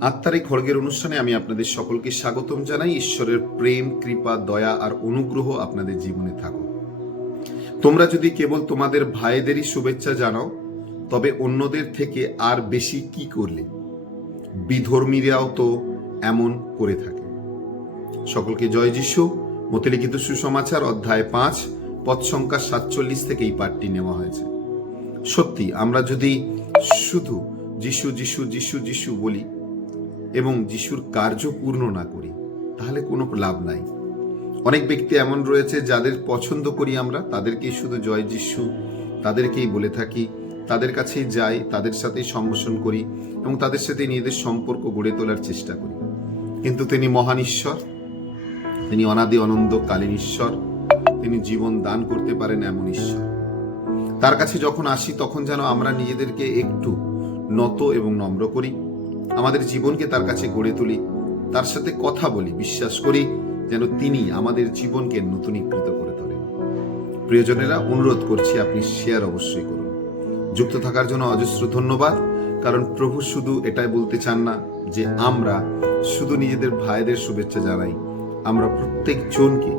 আত্মারিক খড়গের অনুষ্ঠানে আমি আপনাদের সকলকে স্বাগতম জানাই। ঈশ্বরের প্রেম, কৃপা, দয়া আর অনুগ্রহ আপনাদের জীবনে থাকুক। তোমরা যদি কেবল তোমাদের ভাইদেরই শুভেচ্ছা জানাও, তবে অন্যদের থেকে আর বেশি কি করলে? বিধর্মীরাও তো এমন করে থাকে। সকলকে জয় যিশু। মতিলিখিত সুসমাচার অধ্যায় পাঁচ পদ সংখ্যা সাতচল্লিশ থেকে এই পাঠটি নেওয়া হয়েছে। সত্যি, আমরা যদি শুধু যিশু যিশু যিশু যিশু বলি এবং যিশুর কার্য পূর্ণ না করি, তাহলে কোনো লাভ নাই। অনেক ব্যক্তি এমন রয়েছে যাদের পছন্দ করি আমরা, তাদেরকেই শুধু জয় যিশু, তাদেরকেই বলে থাকি, তাদের কাছেই যাই, তাদের সাথেই সম্ভাষণ করি এবং তাদের সাথে নিজেদের সম্পর্ক গড়ে তোলার চেষ্টা করি। কিন্তু তিনি মহান ঈশ্বর, তিনি অনাদি অনন্ত কালীন ঈশ্বর, তিনি জীবন দান করতে পারেন এমন ঈশ্বর। তার কাছে যখন আসি, তখন যেন আমরা নিজেদেরকে একটু নত এবং নম্র করি আমাদের জীবনকে তার কাছে গড়ে তুলি, তার সাথে কথা বলি, বিশ্বাস করি যেন তিনি আমাদের জীবনকে নতুনীকৃত করে তোলেন। প্রিয়জনেরা, অনুরোধ করছি আপনি শেয়ার অবশ্যই করুন। যুক্ত থাকার জন্য অজস্র ধন্যবাদ, কারণ প্রভু শুধু এটাই বলতে চান না যে আমরা শুধু নিজেদের ভাইদের শুভেচ্ছা জানাই, আমরা প্রত্যেক জনকে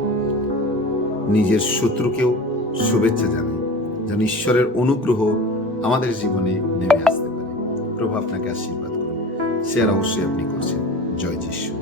নিজের শত্রুকেও শুভেচ্ছা জানাই, যেন ঈশ্বরের অনুগ্রহ আমাদের জীবনে নেমে আসতে পারে। প্রভু আপনাকে আশীর্বাদ। শেয়ার অবশ্যই আপনি করছেন। জয় যিশু।